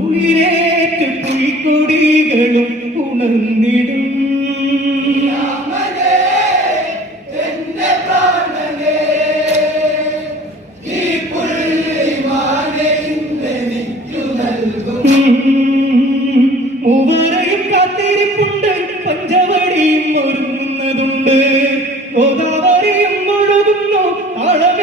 ഉയരേറ്റ് പുൽക്കൊടികളും ഉണർന്നിടും. മൂവരയും കാത്തിരിപ്പുണ്ട് പഞ്ചവടിയും ഒരുങ്ങുന്നതുണ്ട്. ഗോദാവരിയും ഒഴുകുന്നു താളമേളങ്ങളതാൽ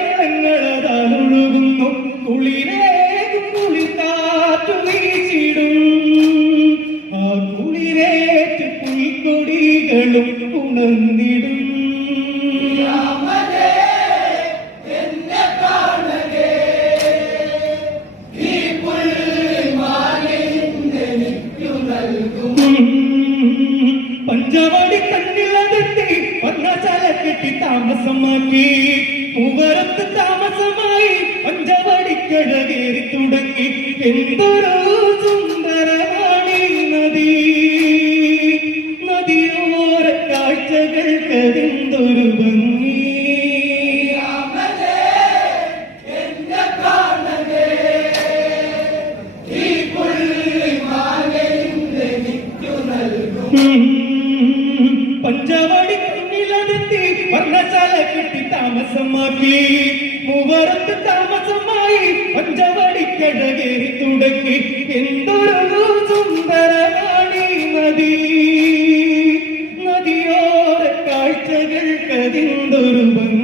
പുൽക്കൊടികളും ഉണർന്നിടും. പഞ്ചവാടി കണ്ണിലതെത്തി വർണശാല കെട്ടി താമസമാക്കി. മൂവരത്ത് താമസമായി പഞ്ചവാടിക്കഴകേറി തുടങ്ങി. എന്തൊരു കാഴ്ചകൾക്കതെന്തൊരു ഭംഗി. പഞ്ചവാടി കണ്ണിലതെത്തി വർണശാല കെട്ടി താമസമാക്കി. മൂവരത്ത് താമസമായി പഞ്ചവാടി തുടങ്ങി എന്തൊരു സുന്ദരമാണി നദി. നദിയോര കാഴ്ചകൾക്കതെന്തൊരു ഭംഗി